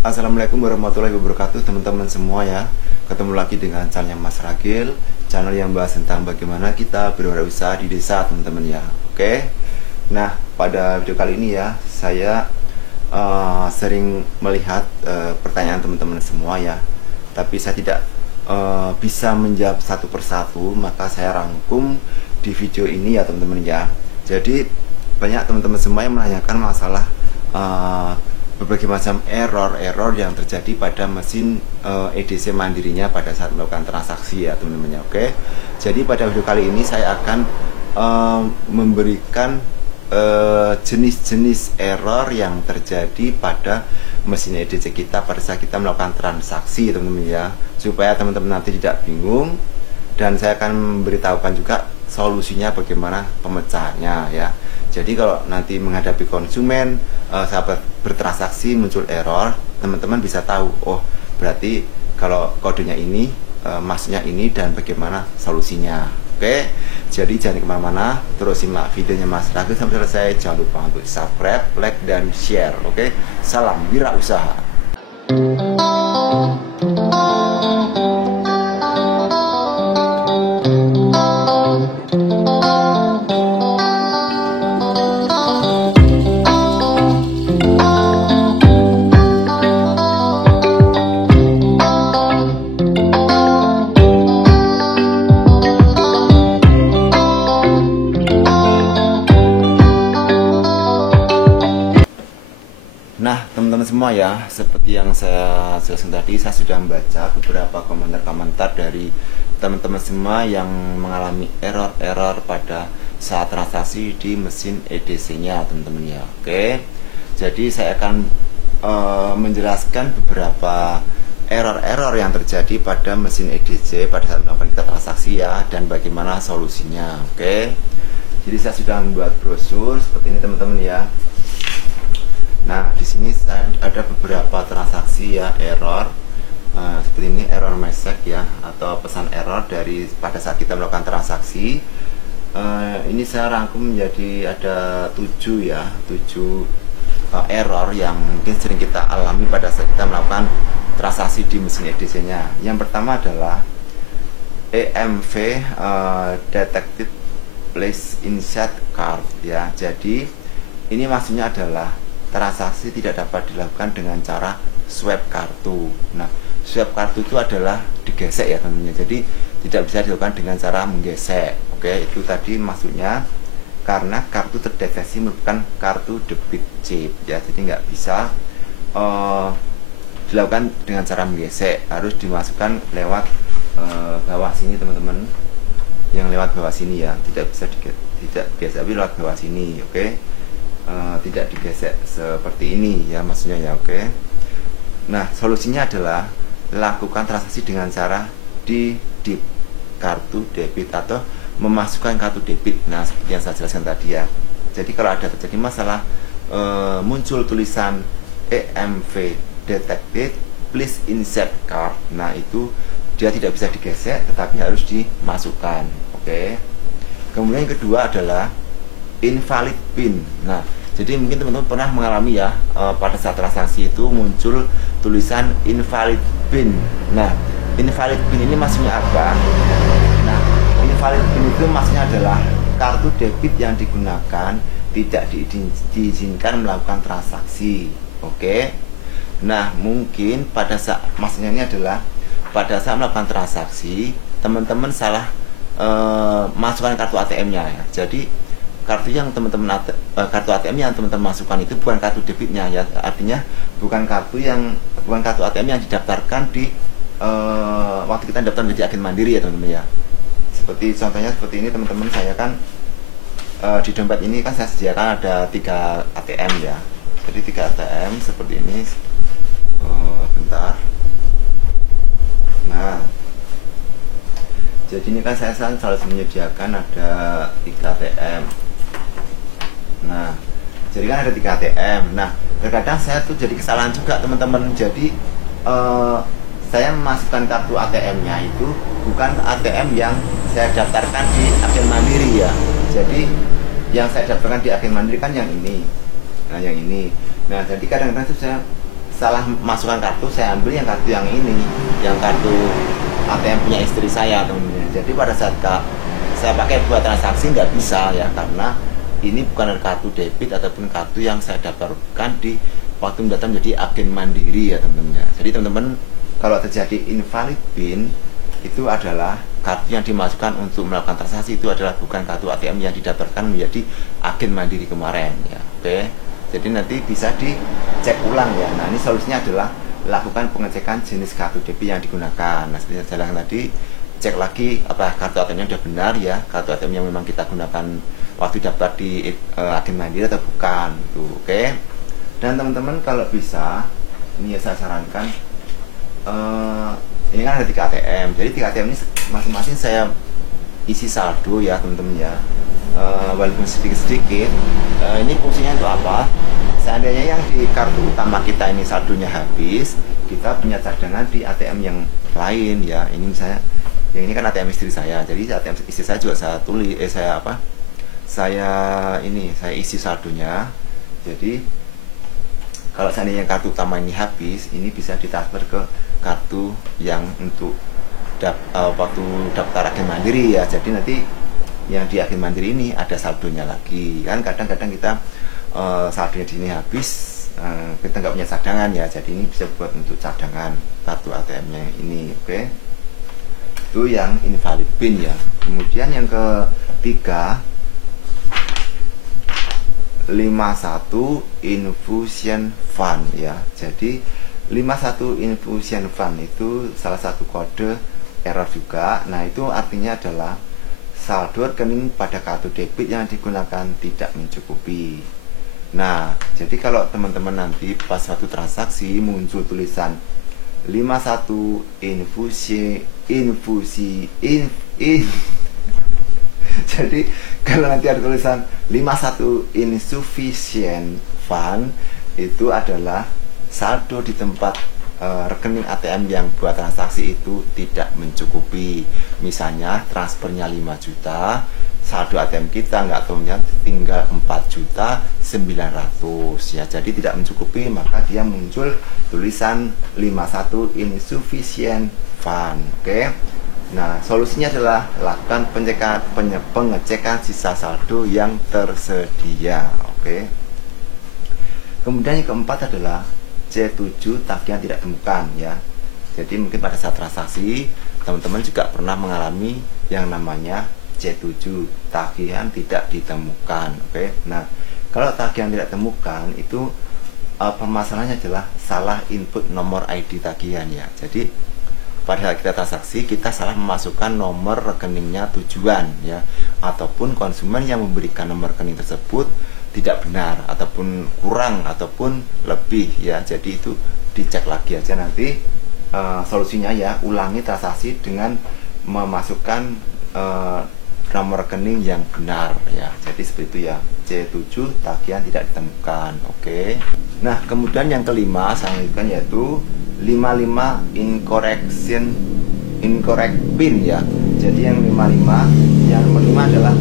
Assalamualaikum warahmatullahi wabarakatuh teman-teman semua ya. Ketemu lagi dengan channel Mas Ragil, channel yang bahas tentang bagaimana kita berwirausaha di desa teman-teman ya. Oke. Nah, pada video kali ini ya, saya sering melihat pertanyaan teman-teman semua ya. Tapi saya tidak bisa menjawab satu persatu, maka saya rangkum di video ini ya teman-teman ya. Jadi banyak teman-teman semua yang menanyakan masalah berbagai macam error yang terjadi pada mesin EDC mandirinya pada saat melakukan transaksi ya teman-teman ya. Oke, jadi pada video kali ini saya akan memberikan jenis-jenis error yang terjadi pada mesin EDC kita pada saat kita melakukan transaksi teman-teman ya, supaya teman-teman nanti tidak bingung, dan saya akan memberitahukan juga solusinya bagaimana pemecahannya ya. Jadi kalau nanti menghadapi konsumen sahabat bertransaksi muncul error, teman-teman bisa tahu, oh berarti kalau kodenya ini maksudnya ini dan bagaimana solusinya. Oke, jadi jangan kemana-mana, terus simak videonya Mas Ragil sampai selesai. Jangan lupa untuk subscribe, like, dan share. Oke, salam wirausaha. Nah teman-teman semua ya, seperti yang saya jelaskan tadi, saya sudah membaca beberapa komentar-komentar dari teman-teman semua yang mengalami error-error pada saat transaksi di mesin EDC nya teman-teman ya. Oke, jadi saya akan menjelaskan beberapa error-error yang terjadi pada mesin EDC pada saat melakukan kita transaksi ya, dan bagaimana solusinya. Oke, jadi saya sudah membuat brosur seperti ini teman-teman ya. Nah, di sini ada beberapa transaksi ya error, seperti ini error message ya, atau pesan error dari pada saat kita melakukan transaksi. Ini saya rangkum menjadi ada 7 ya, 7 error yang mungkin sering kita alami pada saat kita melakukan transaksi di mesin EDC-nya. Yang pertama adalah EMV detected place inside card ya. Jadi ini maksudnya adalah transaksi tidak dapat dilakukan dengan cara swipe kartu. Nah, swipe kartu itu adalah digesek ya teman-teman. Jadi tidak bisa dilakukan dengan cara menggesek. Oke, itu tadi maksudnya karena kartu terdeteksi merupakan kartu debit chip ya. Jadi nggak bisa dilakukan dengan cara menggesek, harus dimasukkan lewat bawah sini teman-teman. Yang lewat bawah sini ya, tidak bisa tidak biasa tapi lewat bawah sini. Oke. Tidak digesek seperti ini ya maksudnya ya. Oke. Nah, solusinya adalah lakukan transaksi dengan cara di dip kartu debit atau memasukkan kartu debit. Nah, seperti yang saya jelaskan tadi ya. Jadi kalau ada terjadi masalah muncul tulisan EMV detected please insert card, nah itu dia tidak bisa digesek tetapi harus dimasukkan. Oke. Kemudian yang kedua adalah invalid pin. Nah, jadi mungkin teman-teman pernah mengalami ya, pada saat transaksi itu muncul tulisan invalid pin. Nah, invalid pin ini maksudnya apa? Nah, invalid pin itu maksudnya adalah kartu debit yang digunakan tidak diizinkan melakukan transaksi. Oke. Nah, mungkin pada saat maksudnya ini adalah pada saat melakukan transaksi teman-teman salah masukkan kartu ATM-nya ya. Jadi kartu yang teman-teman kartu ATM yang teman-teman masukkan itu bukan kartu debitnya ya, artinya bukan kartu ATM yang didaftarkan di waktu kita daftar menjadi agen mandiri ya teman-teman ya. Seperti contohnya seperti ini teman-teman, saya kan di dompet ini kan saya sediakan ada 3 ATM ya. Jadi 3 ATM seperti ini. Bentar. Nah, jadi ini kan saya selalu menyediakan ada 3 ATM. Nah, jadi kan ada 3 ATM. Nah, terkadang saya tuh jadi kesalahan juga teman-teman. Jadi saya memasukkan kartu ATM-nya itu bukan ATM yang saya daftarkan di agen mandiri ya. Jadi yang saya daftarkan di agen mandiri kan yang ini. Nah, yang ini. Nah, jadi kadang-kadang tuh salah masukkan kartu, saya ambil yang kartu yang ini, yang kartu ATM punya istri saya teman-teman. Jadi pada saat saya pakai buat transaksi nggak bisa ya, karena ini bukan kartu debit ataupun kartu yang saya daftarkan di waktu mendatang menjadi agen mandiri ya teman-teman. Jadi teman-teman kalau terjadi invalid PIN itu adalah kartu yang dimasukkan untuk melakukan transaksi, itu adalah bukan kartu ATM yang didaftarkan menjadi agen mandiri kemarin ya. Oke. Jadi nanti bisa dicek ulang ya. Nah ini solusinya adalah lakukan pengecekan jenis kartu debit yang digunakan. Nah seperti saya jelaskan tadi, cek lagi apa kartu ATM-nya sudah benar ya, kartu ATM yang memang kita gunakan waktu daftar di agen mandiri atau bukan itu. Oke. Dan teman-teman kalau bisa ini ya saya sarankan ini kan ada 3 ATM, jadi 3 ATM ini masing-masing saya isi saldo ya teman-teman ya, walaupun sedikit-sedikit. Ini fungsinya untuk apa? Seandainya yang di kartu utama kita ini saldonya habis, kita punya cadangan di ATM yang lain ya. Ini misalnya yang ini kan ATM istri saya, jadi ATM istri saya juga saya tulis saya isi saldonya. Jadi kalau seandainya kartu utama ini habis, ini bisa ditransfer ke kartu yang untuk waktu daftar agen mandiri ya. Jadi nanti yang di agen mandiri ini ada saldonya lagi kan. Kadang-kadang kita saldonya di sini habis, kita nggak punya cadangan ya. Jadi ini bisa buat untuk cadangan kartu ATM-nya ini. Oke. Itu yang invalid PIN ya. Kemudian yang ketiga, 51 infusion fund ya. Jadi 51 infusion fund itu salah satu kode error juga. Nah itu artinya adalah saldo rekening pada kartu debit yang digunakan tidak mencukupi. Nah jadi kalau teman-teman nanti pas suatu transaksi muncul tulisan 51 jadi kalau nanti ada tulisan 51 insufficient fund, itu adalah saldo di tempat rekening ATM yang buat transaksi itu tidak mencukupi. Misalnya transfernya 5 juta, saldo ATM kita nggak tahunya tinggal 4.900.000 ya. Jadi tidak mencukupi, maka dia muncul tulisan 51 insufficient fund. Oke. Nah, solusinya adalah lakukan pengecekan sisa saldo yang tersedia. Oke. Kemudian yang keempat adalah C7 tagihan tidak ditemukan ya. Jadi mungkin pada saat transaksi teman-teman juga pernah mengalami yang namanya C7 tagihan tidak ditemukan. Oke. Nah, kalau tagihan tidak ditemukan itu permasalahannya adalah salah input nomor ID tagihan ya. Jadi pada saat kita transaksi kita salah memasukkan nomor rekeningnya tujuan ya, ataupun konsumen yang memberikan nomor rekening tersebut tidak benar ataupun kurang ataupun lebih ya. Jadi itu dicek lagi aja nanti solusinya ya, ulangi transaksi dengan memasukkan nomor rekening yang benar ya. Jadi seperti itu ya, C7 tagihan tidak ditemukan. Oke. Nah kemudian yang kelima saya lanjutkan yaitu 55 incorrect PIN ya. Jadi yang 55, yang kelima adalah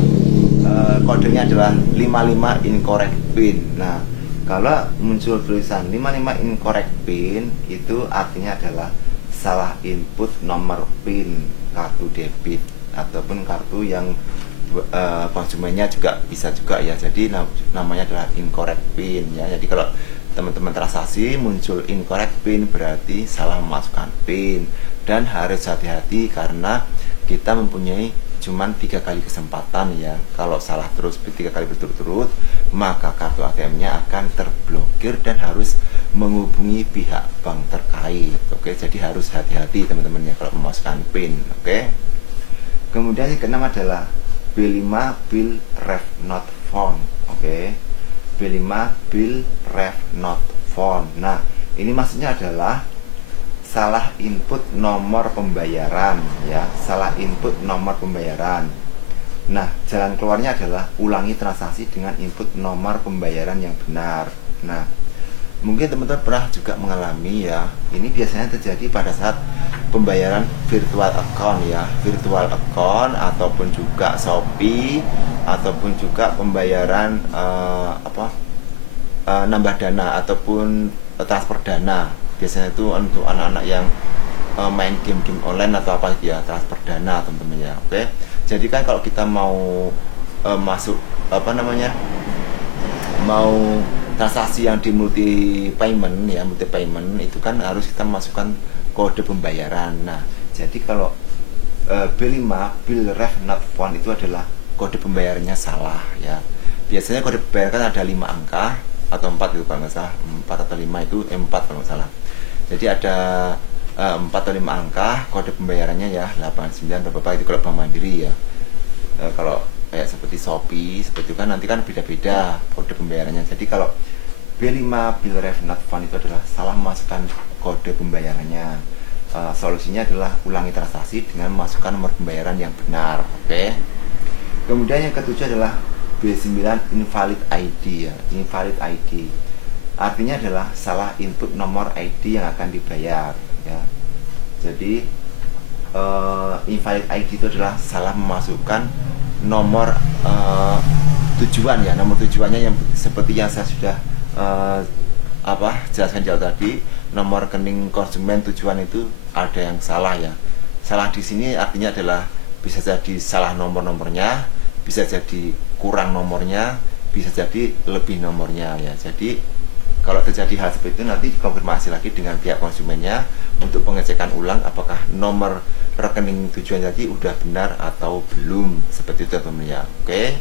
kodenya adalah 55 incorrect PIN. Nah kalau muncul tulisan 55 incorrect PIN, itu artinya adalah salah input nomor PIN kartu debit ataupun kartu yang konsumennya juga bisa juga ya. Jadi namanya adalah incorrect PIN ya. Jadi kalau teman-teman transaksi muncul incorrect PIN berarti salah memasukkan PIN, dan harus hati-hati karena kita mempunyai cuman 3 kali kesempatan ya. Kalau salah terus 3 kali berturut-turut, maka kartu ATM-nya akan terblokir dan harus menghubungi pihak bank terkait. Oke, jadi harus hati-hati teman-teman ya kalau memasukkan PIN. Oke. Kemudian yang keenam adalah B5 bill ref not found. Oke. B5 bill ref not found. Nah, ini maksudnya adalah salah input nomor pembayaran ya, salah input nomor pembayaran. Nah, jalan keluarnya adalah ulangi transaksi dengan input nomor pembayaran yang benar. Nah, mungkin teman-teman pernah juga mengalami ya, ini biasanya terjadi pada saat pembayaran virtual account ya, virtual account ataupun juga Shopee ataupun juga pembayaran nambah dana ataupun transfer dana. Biasanya itu untuk anak-anak yang main game-game online atau apa gitu ya, transfer dana teman-teman ya. Oke, jadi kan kalau kita mau masuk apa namanya, mau transaksi yang di multi payment ya, multi payment itu kan harus kita masukkan kode pembayaran. Nah, jadi kalau B5 bill ref not found itu adalah kode pembayarannya salah ya. Biasanya kode pembayaran kan ada 5 angka atau 4 itu kalau nggak salah, 4 atau 5 itu 4 kalau nggak salah. Jadi ada 4 atau 5 angka kode pembayarannya ya, 89 atau berapa itu kalau Bank Mandiri ya. Kalau kayak seperti Shopee seperti itu kan nanti kan beda-beda kode pembayarannya. Jadi kalau B5 bill ref not found itu adalah salah memasukkan kode pembayarannya. Solusinya adalah ulangi transaksi dengan memasukkan nomor pembayaran yang benar. Oke. Kemudian yang ketujuh adalah B9 invalid ID ya, invalid ID. Artinya adalah salah input nomor ID yang akan dibayar ya. Jadi invalid ID itu adalah salah memasukkan nomor tujuan ya, nomor tujuannya yang seperti yang saya sudah jelaskan jauh tadi, nomor rekening konsumen tujuan itu ada yang salah ya. Salah di sini artinya adalah bisa jadi salah nomor-nomornya, bisa jadi kurang nomornya, bisa jadi lebih nomornya ya. Jadi kalau terjadi hal seperti itu nanti dikonfirmasi lagi dengan pihak konsumennya untuk pengecekan ulang apakah nomor rekening tujuan tadi udah benar atau belum, seperti itu teman-teman ya. Oke.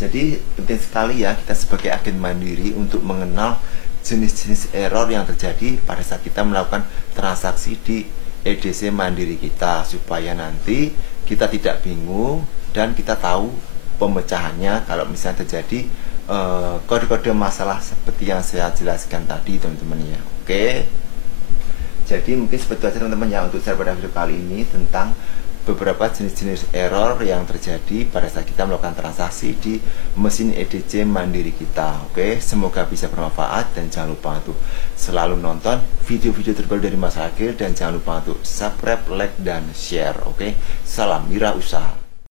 Jadi penting sekali ya kita sebagai agen mandiri untuk mengenal jenis-jenis error yang terjadi pada saat kita melakukan transaksi di EDC mandiri kita, supaya nanti kita tidak bingung dan kita tahu pemecahannya kalau misalnya terjadi kode-kode masalah seperti yang saya jelaskan tadi teman-teman ya. Oke. Jadi mungkin seperti itu teman-teman ya untuk saya pada video kali ini tentang beberapa jenis-jenis error yang terjadi pada saat kita melakukan transaksi di mesin EDC mandiri kita. Oke, semoga bisa bermanfaat dan jangan lupa untuk selalu nonton video-video terbaru dari Mas Agil dan jangan lupa untuk subscribe, like, dan share. Oke, salam wirausaha.